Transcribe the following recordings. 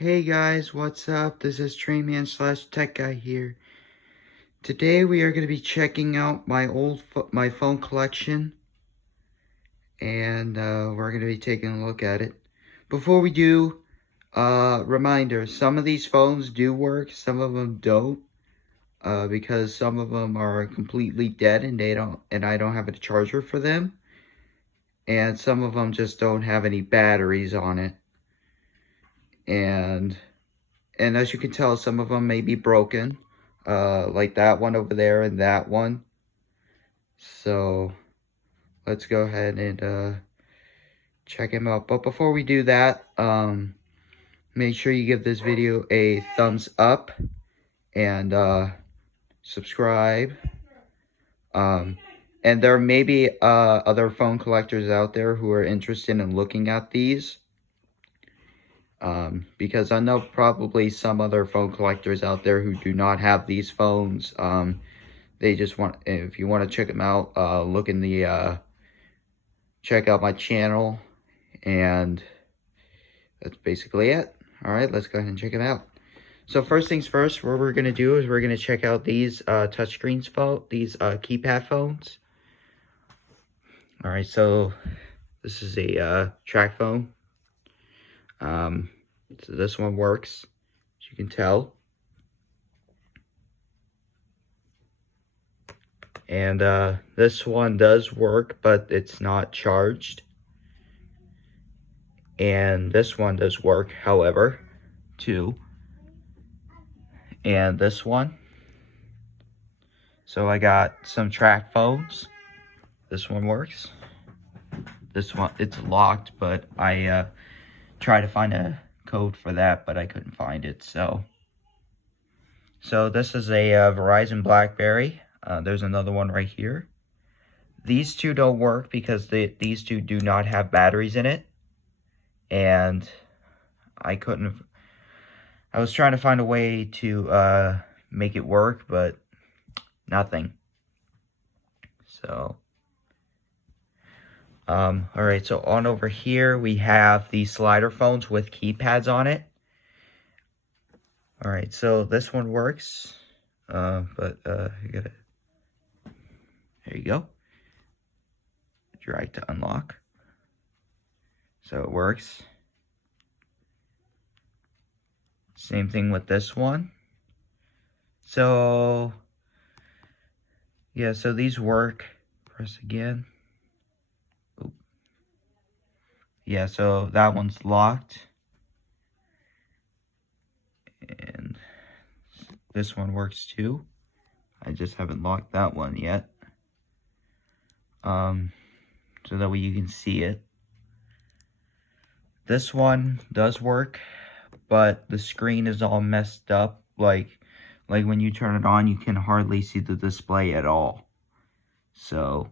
Hey guys, what's up? This is Trayman slash Tech Guy here. Today we are going to be checking out my my phone collection, and we're going to be taking a look at it. Before we do, reminder: some of these phones do work, some of them don't, because some of them are completely dead and I don't have a charger for them, and some of them just don't have any batteries on it, and as you can tell, some of them may be broken. Like that one over there and that one. So let's go ahead and check him out. But before we do that, make sure you give this video a thumbs up and subscribe. And there may be other phone collectors out there who are interested in looking at these. Because I know probably some other phone collectors out there who do not have these phones. They just want, if you want to check them out, look in the, check out my channel, and that's basically it. Alright, let's go ahead and check them out. So first things first, what we're going to do is we're going to check out these, touchscreens these, keypad phones. Alright, so this is a, track phone. So this one works, as you can tell. And this one does work, but it's not charged. And this one does work, however, too. And this one. So I got some track phones. This one works. This one, it's locked, but I tried to find a code for that, but I couldn't find it. So this is a Verizon BlackBerry. There's another one right here. These two don't work because these two do not have batteries in it. And I was trying to find a way to make it work, but nothing. So, alright, so on over here, we have the slider phones with keypads on it. Alright, so this one works, but you gotta, there you go. Drag to unlock. So it works. Same thing with this one. So, yeah, so these work. Press again. Oop. Yeah, so that one's locked. And this one works too. I just haven't locked that one yet. So that way you can see it. This one does work, but the screen is all messed up. Like when you turn it on, you can hardly see the display at all. So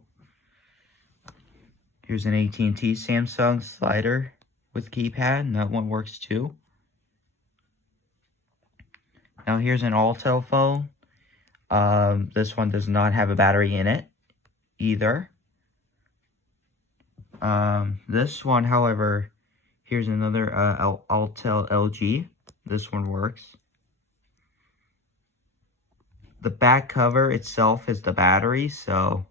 here's an AT&T Samsung slider with keypad, and that one works too. Now here's an Altel phone. This one does not have a battery in it either. This one, however, here's another Altel LG. This one works. The back cover itself is the battery, so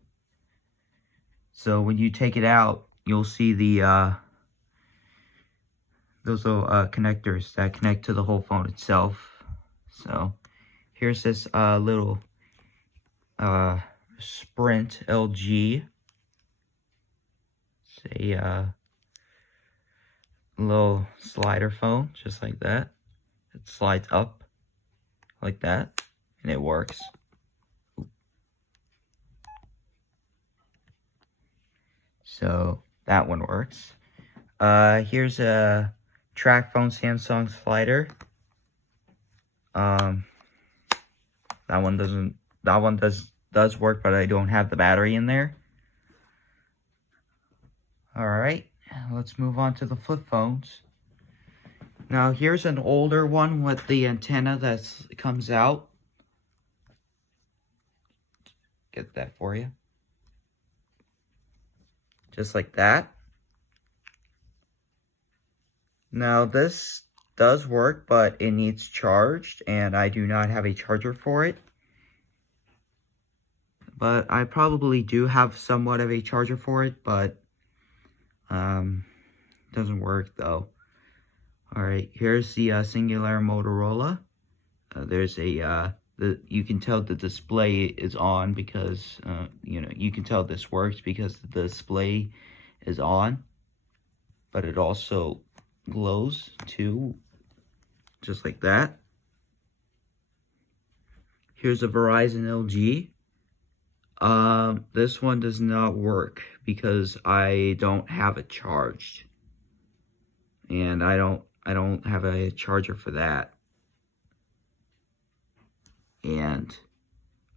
when you take it out, you'll see the those little connectors that connect to the whole phone itself. So here's this little Sprint LG. It's a little slider phone, just like that. It slides up like that, and it works. So that one works. Here's a track phone Samsung slider. That one does work, but I don't have the battery in there. Alright, let's move on to the flip phones. Now here's an older one with the antenna that comes out. Get that for you. Just like that. Now this does work, but it needs charged, and I do not have a charger for it. But I probably do have somewhat of a charger for it, but doesn't work though. Alright, here's the Singular Motorola. There's a you can tell the display is on because you know, you can tell this works because the display is on, but it also glows too, just like that. Here's a Verizon LG. This one does not work because I don't have it charged, and I don't have a charger for that. And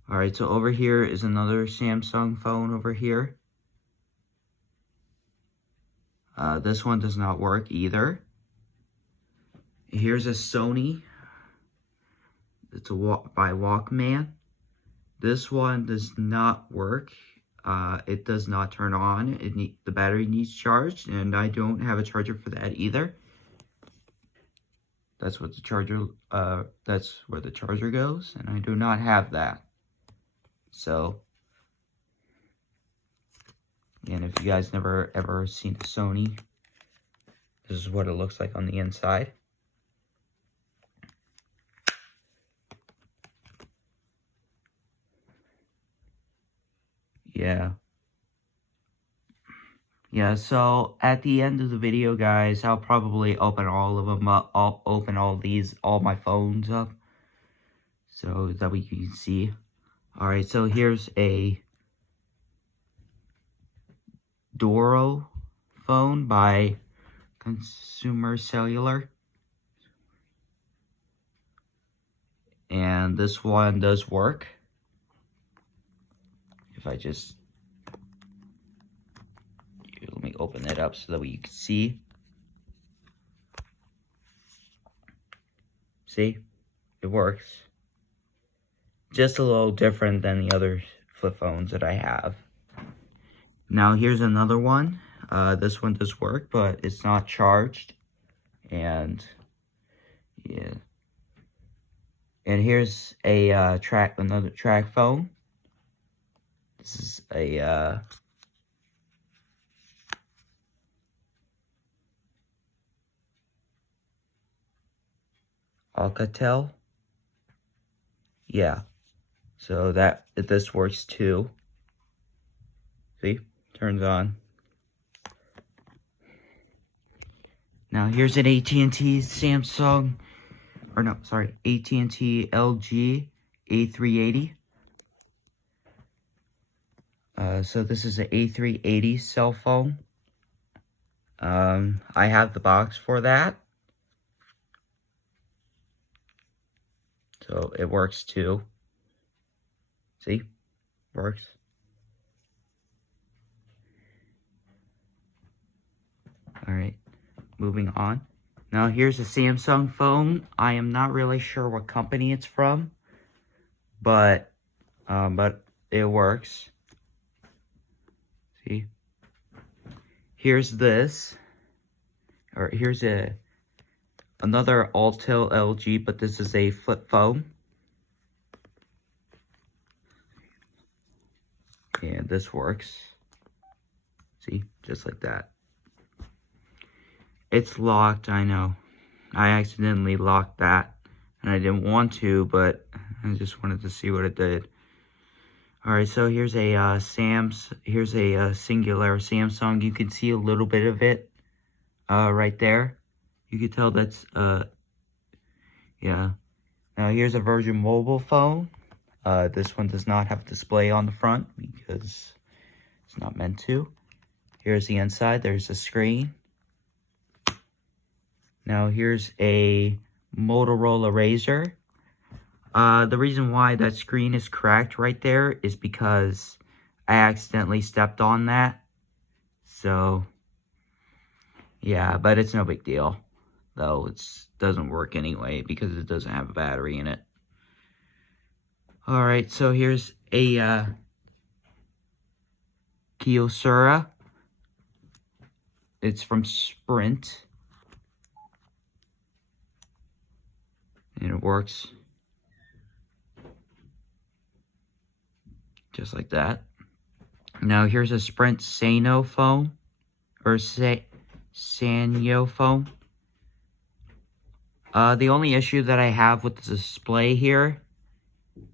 alright, so over here is another Samsung phone over here. This one does not work either. Here's a Sony. It's by Walkman. This one does not work. It does not turn on. The battery needs charged, and I don't have a charger for that either. That's what the charger. That's where the charger goes, and I do not have that. So, and if you guys never ever seen the Sony, this is what it looks like on the inside. Yeah, so at the end of the video, guys, I'll probably open all of them up. I'll open all my phones up, so that we can see. Alright, so here's a Doro phone by Consumer Cellular. And this one does work. If I just... Let me open it up so that you can see. See? It works. Just a little different than the other flip phones that I have. Now here's another one. This one does work, but it's not charged. And yeah. And here's a another track phone. This is a Alcatel. Yeah. So this works too. See? Turns on. Now here's an AT&T Samsung, or no, sorry, AT&T LG A380. So this is an A380 cell phone. I have the box for that. So it works too. See? Works. Alright, moving on. Now here's a Samsung phone. I am not really sure what company it's from, but it works. See? Here's this, or here's another Alcatel LG, but this is a flip phone. And this works. See? Just like that. It's locked, I know. I accidentally locked that, and I didn't want to, but I just wanted to see what it did. Alright, so here's a Singular Samsung. You can see a little bit of it right there. You can tell that's yeah. Now here's a Virgin Mobile phone. This one does not have a display on the front because it's not meant to. Here's the inside. There's a screen. Now here's a Motorola Razr. The reason why that screen is cracked right there is because I accidentally stepped on that. So, yeah, but it's no big deal. Though it doesn't work anyway because it doesn't have a battery in it. Alright, so here's a Kyocera. It's from Sprint. and it works. Just like that. Now here's a Sprint Sanyo phone, or Sanyo phone. The only issue that I have with the display here,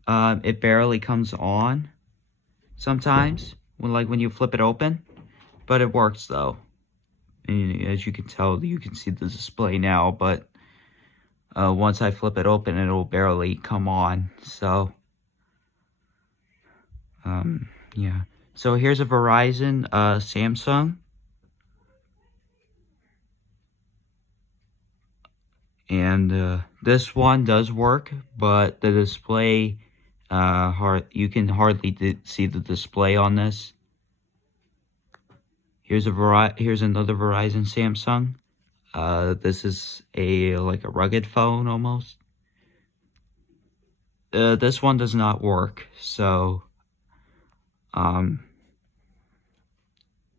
it barely comes on sometimes, when you flip it open, but it works though. And as you can tell, you can see the display now, but once I flip it open, it'll barely come on, so, yeah. So here's a Verizon, Samsung. And this one does work, but the display, you can hardly see the display on this. Here's another Verizon Samsung. This is like a rugged phone almost. This one does not work, so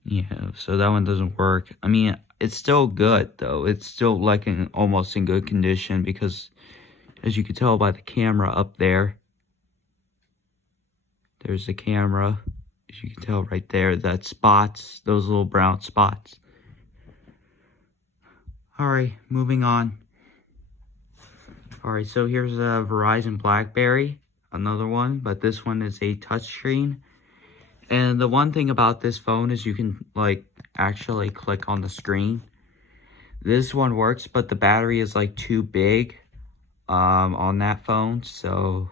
yeah, so that one doesn't work. I mean, it's still good though. It's still like almost in good condition, because as you can tell by the camera up there, there's the camera. As you can tell right there, that spots, those little brown spots. Alright, moving on. Alright, so here's a Verizon BlackBerry, another one, but this one is a touchscreen. And the one thing about this phone is you can, like, actually click on the screen. This one works, but the battery is, like, too big on that phone, so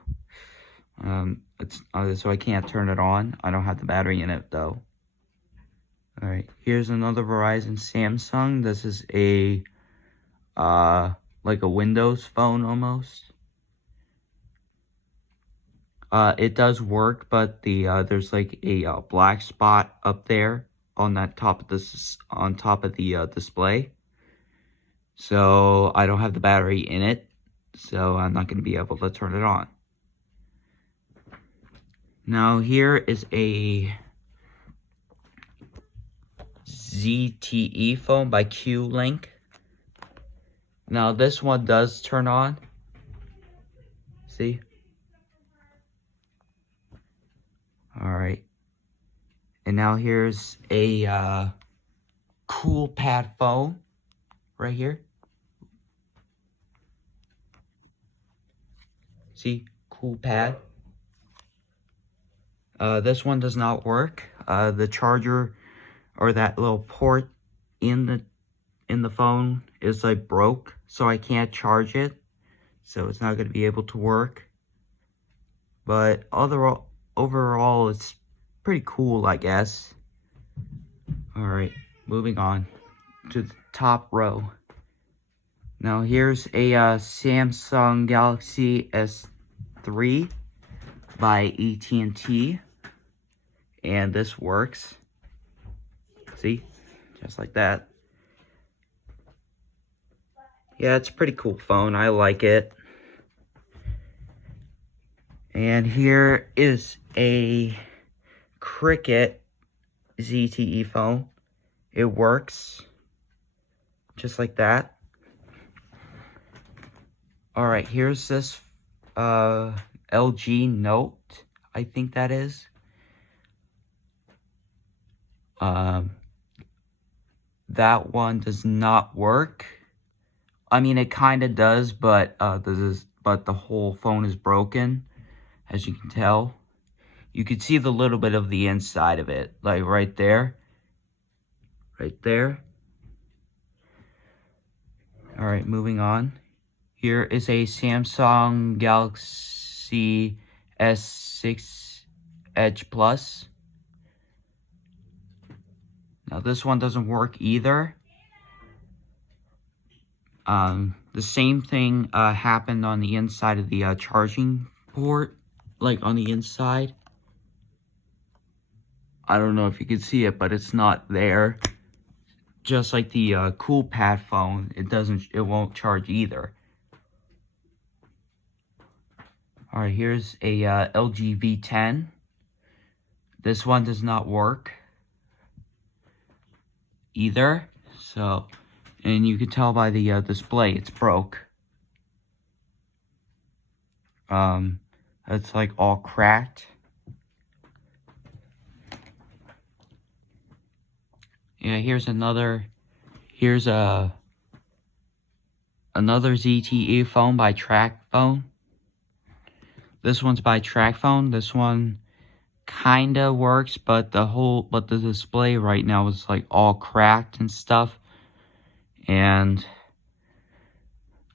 so I can't turn it on. I don't have the battery in it, though. Alright, here's another Verizon Samsung. This is a, like a Windows phone, almost. It does work, but there's like a black spot up there on that top of the display. So I don't have the battery in it, so I'm not going to be able to turn it on. Now here is a ZTE phone by Q-Link. Now this one does turn on. See? Alright. And now here's a CoolPad phone right here. See? CoolPad. This one does not work. The charger, or that little port in the phone, is like broke, so I can't charge it. So it's not going to be able to work. But overall, it's pretty cool, I guess. Alright, moving on to the top row. Now here's a Samsung Galaxy S3 by AT&T. And this works. See? Just like that. Yeah, it's a pretty cool phone. I like it. And here is a Cricket ZTE phone. It works. Just like that. Alright, here's this LG Note, I think that is. That one does not work. I mean, it kind of does, but the whole phone is broken, as you can tell. You can see the little bit of the inside of it, like right there. Right there. Alright, moving on. Here is a Samsung Galaxy S6 Edge Plus. Now this one doesn't work either. The same thing happened on the inside of the charging port, like on the inside. I don't know if you can see it, but it's not there. Just like the CoolPad phone, it won't charge either. Alright, here's a LG V10. This one does not work either. So, and you can tell by the display, it's broke. It's like all cracked. Yeah, here's another ZTE phone by TracFone. This one's by TracFone. This one kinda works, but the display right now is like all cracked and stuff. And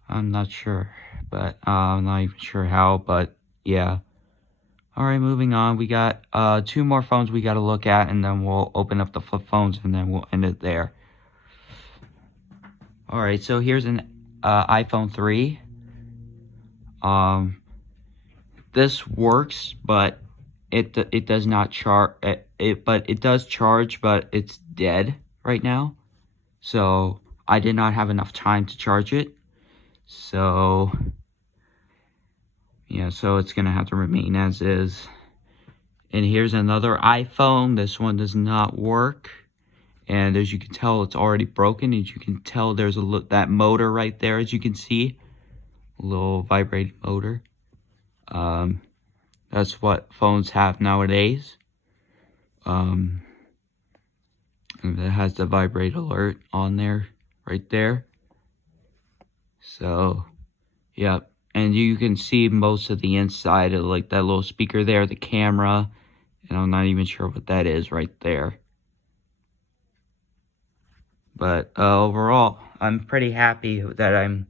I'm not sure, but I'm not even sure how, but yeah. Alright, moving on. We got 2 more phones we gotta look at, and then we'll open up the flip phones, and then we'll end it there. Alright, so here's an iPhone 3. This works, but it does not charge. But it does charge, but it's dead right now. So I did not have enough time to charge it. So yeah, so it's gonna have to remain as is. And here's another iPhone. This one does not work. And as you can tell, it's already broken. As you can tell, there's that motor right there, as you can see. A little vibrating motor. That's what phones have nowadays. And it has the vibrate alert on there, right there. So, yeah. And you can see most of the inside of like that little speaker there, the camera. And I'm not even sure what that is right there. But overall, I'm pretty happy that I'm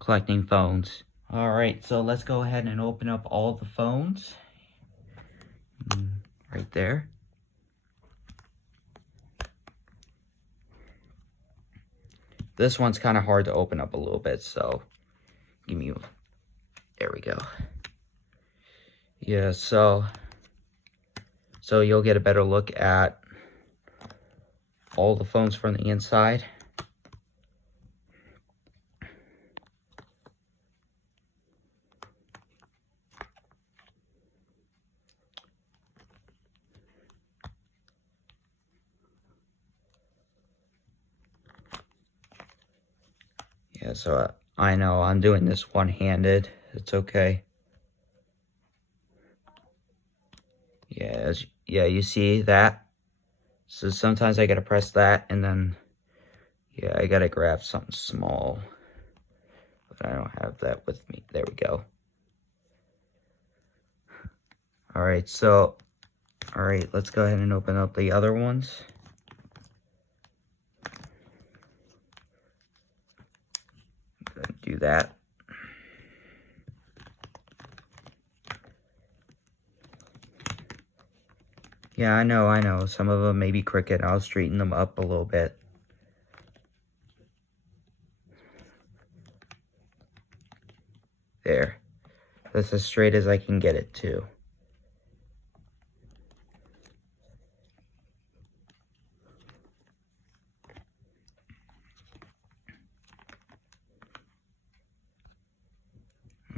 collecting phones. Alright, so let's go ahead and open up all the phones. Right there. This one's kind of hard to open up a little bit, so there we go. Yeah, so you'll get a better look at all the phones from the inside. Yeah, so I know I'm doing this one-handed. It's okay. Yeah, you see that? So sometimes I gotta press that, and then, yeah, I gotta grab something small. But I don't have that with me. There we go. Alright, let's go ahead and open up the other ones. Go ahead and do that. Yeah, I know. Some of them may be crooked. I'll straighten them up a little bit. There. That's as straight as I can get it to.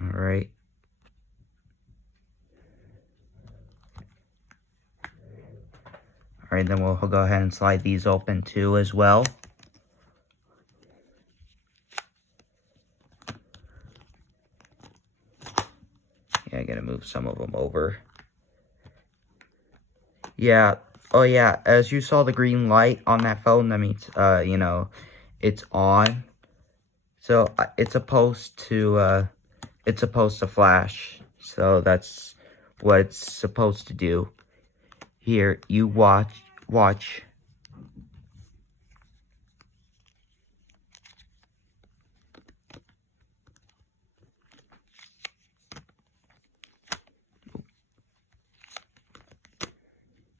Alright. Alright, then we'll go ahead and slide these open too as well. Yeah, I gotta move some of them over. Yeah. Oh, yeah. As you saw the green light on that phone, that means, you know, it's on. So, it's supposed to flash. So, that's what it's supposed to do. Here, you watch.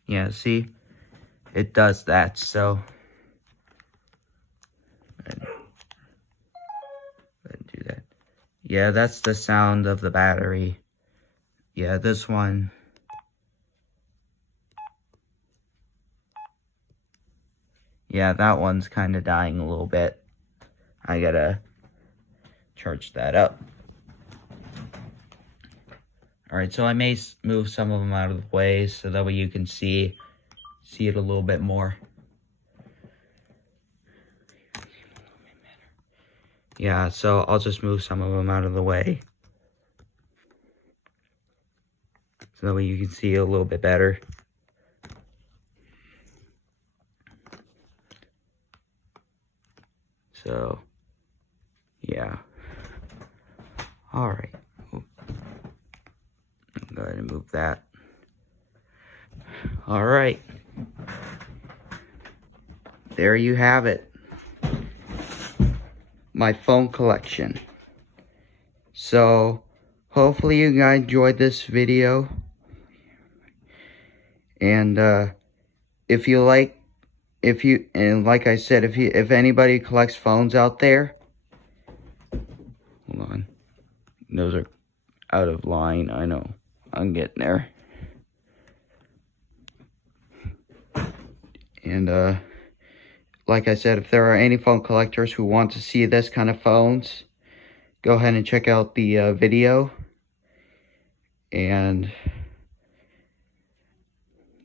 Yeah, see? It does that, so. Do that. Yeah, that's the sound of the battery. Yeah, this one. Yeah, that one's kind of dying a little bit. I gotta charge that up. Alright, so I may move some of them out of the way so that way you can see it a little bit more. Yeah, so I'll just move some of them out of the way. so that way you can see a little bit better. So, yeah. Alright. Go ahead and move that. Alright. There you have it. My phone collection. So, hopefully you guys enjoyed this video. And, like I said, if anybody collects phones out there, hold on, those are out of line. I know, I'm getting there. And like I said, if there are any phone collectors who want to see this kind of phones, go ahead and check out the video. And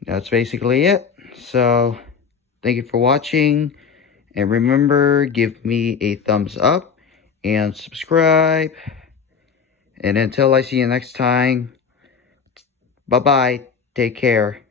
that's basically it. So, thank you for watching. And remember, give me a thumbs up and subscribe. And until I see you next time, bye-bye. Take care.